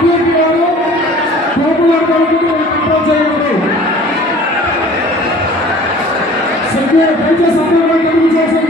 Security వారు popular control చేయండి. Security దయచేసి అందరూ ఎందుకు చేశారు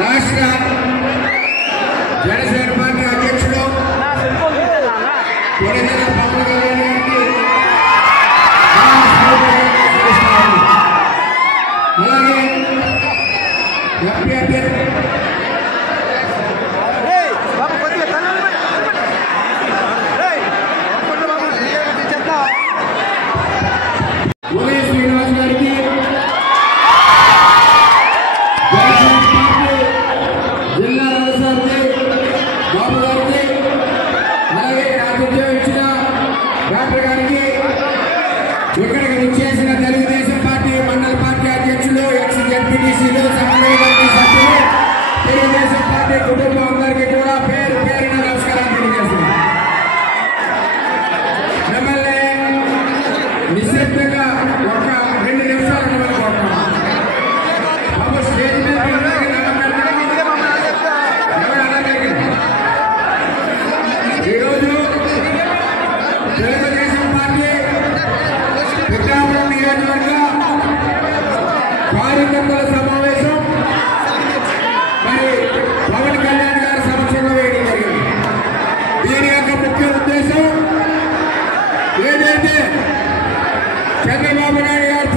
రాష్ట్ర జనసేన పార్టీ అధ్యక్షుడు కొడెల పవన్ కళ్యాణ్ గారికి అలాగే ఎంపీ అభ్యర్థి శ్రీనివాస్ గారికి జిల్లా బాబు గారికి అలాగే రాజ్యం ఇచ్చిన డాక్టర్ గారికి ఇక్కడికి విచ్చేసిన తెలుగుదేశం పార్టీ మండల పార్టీ అధ్యక్షులు ఎక్స్ జెడ్పీటీసీలు సమన్వయ కమిటీ సభ్యులు తెలుగుదేశం పార్టీ కుటుంబం అందరికీ కూడా పేరు పేరున నమస్కారం తెలియజేస్తున్నాం. మిమ్మల్ని నిశ్శబ్దంగా ఒక 2 నిమిషాలు కోరుతున్నాం. బాబు స్టేజ్ మీద ఈరోజు తెలుగుదేశం పార్టీ పిఠాపురం నియోజకవర్గ కార్యకర్తల సమావేశం మరి పవన్ కళ్యాణ్ గారి సమక్షంలో వేయడం జరిగింది. దీని యొక్క ముఖ్య ఉద్దేశం ఏదైతే చంద్రబాబు నాయుడు గారు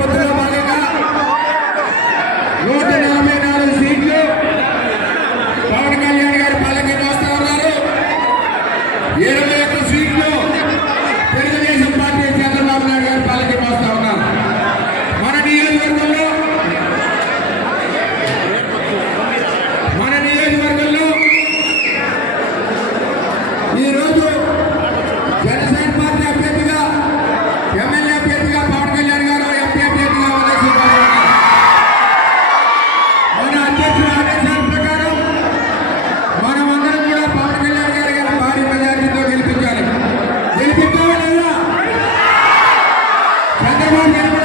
గారు